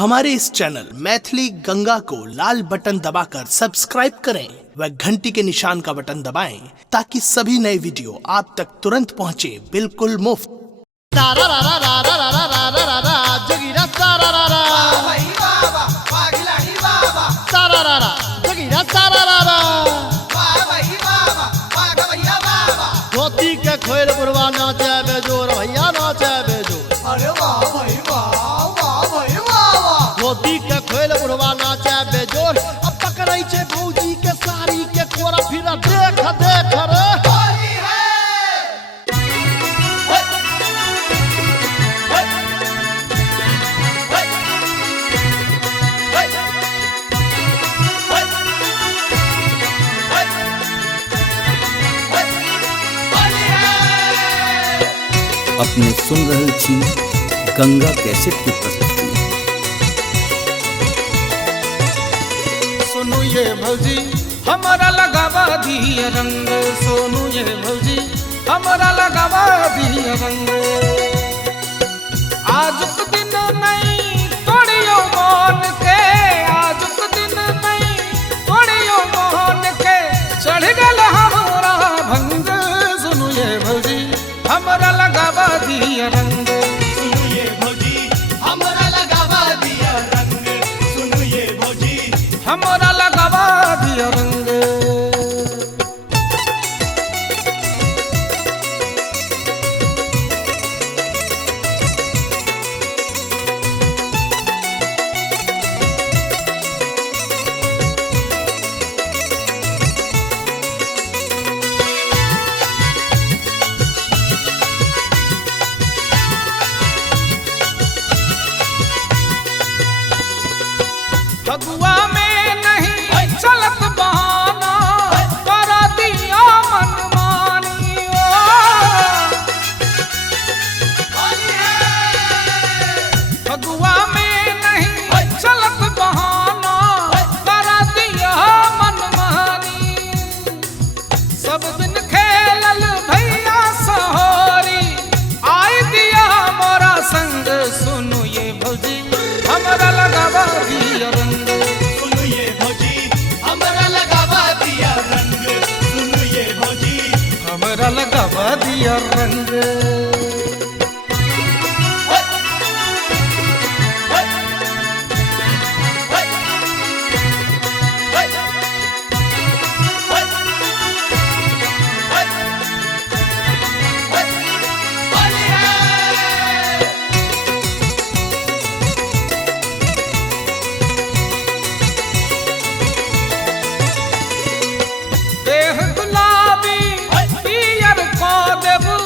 हमारे इस चैनल मैथिली गंगा को लाल बटन दबाकर सब्सक्राइब करें व घंटी के निशान का बटन दबाएं ताकि सभी नए वीडियो आप तक तुरंत पहुंचे बिल्कुल मुफ्त। धोती के खोल बुढ़वा नाचे बेजोर भैया नाचे बेजोर। अरे वाह भाई वाह वाह भाई वाह। धोती के खोल बुढ़वा नाचे बेजोर। अब पकड़ै छे भौजी के साड़ी के कोरा फिर देख देख रे होली है। अपने सुन रहे छी गंगा कैसेट की प्रस्तुति। सोनू ये भौजी हमारा लगावा दिया रंग, सोनू ये भौजी हमारा लगावा दिया रंग। आज के दिन नहीं तोड़ियो मान के, आज के दिन नहीं तोड़ियो मान के, चढ़ गल हमारा भंग। सोनू ये भौजी हमारा लगावा दिया रंग, सुनो ये भौजी हमरा लगावा दिया रंग। सुनो ये भौजी हमारा लगावा दिया रंग। फगुआ में नहीं चलत बहाना, कर दिया मनमानी। होली है। फगुआ में नहीं चलत बहाना, कर दिया मनमानी। सब दिन खेलल भैया सहोरी, आई दिया मोरा संग। सुनो ये भौजी हमरा लगावा दिया रंग, सुनो ये भौजी हमरा लगावा दिया रंग। सुनो ये भौजी हमरा लगावा दिया रंग। होली है। देह गुलाबी पियर को देबू,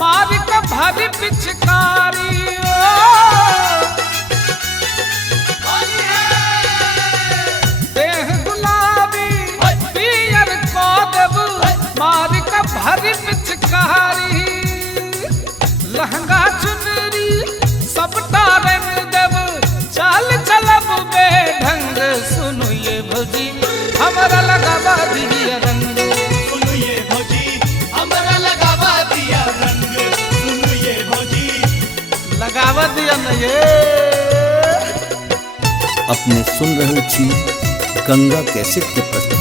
मार के भरी पिचकारी। होली है। देह गुलाबी पियर को देबू, मार के भरी पिचकारी। लहंगा चुनरी सबटा रंग देबू, चाल चलब बेढंग। सुनो ये भौजी हमरा लगावा दिया रंग, सुनो ये भौजी हमरा लगावा दिया रंग। सुनो ये भौजी लगावा दिया न ये। अपने सुन रहे छी गंगा कैसेट की प्रस्तुति।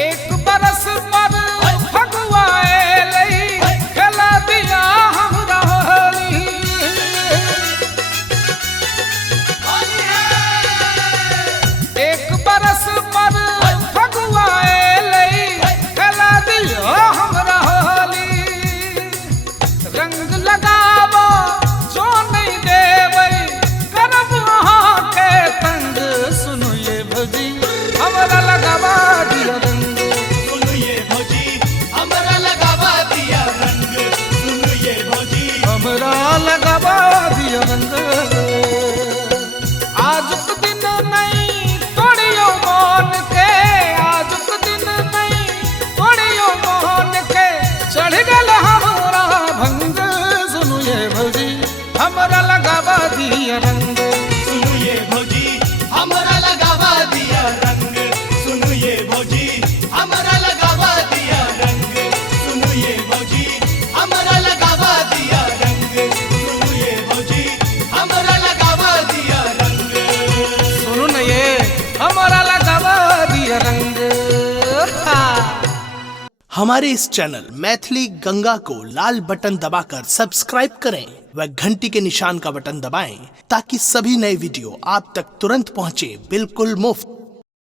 एक बरस पर फगुआ एलई, खेला दिया हमरा होली। हमारे इस चैनल मैथिली गंगा को लाल बटन दबाकर सब्सक्राइब करें व घंटी के निशान का बटन दबाएं ताकि सभी नए वीडियो आप तक तुरंत पहुंचे बिल्कुल मुफ्त।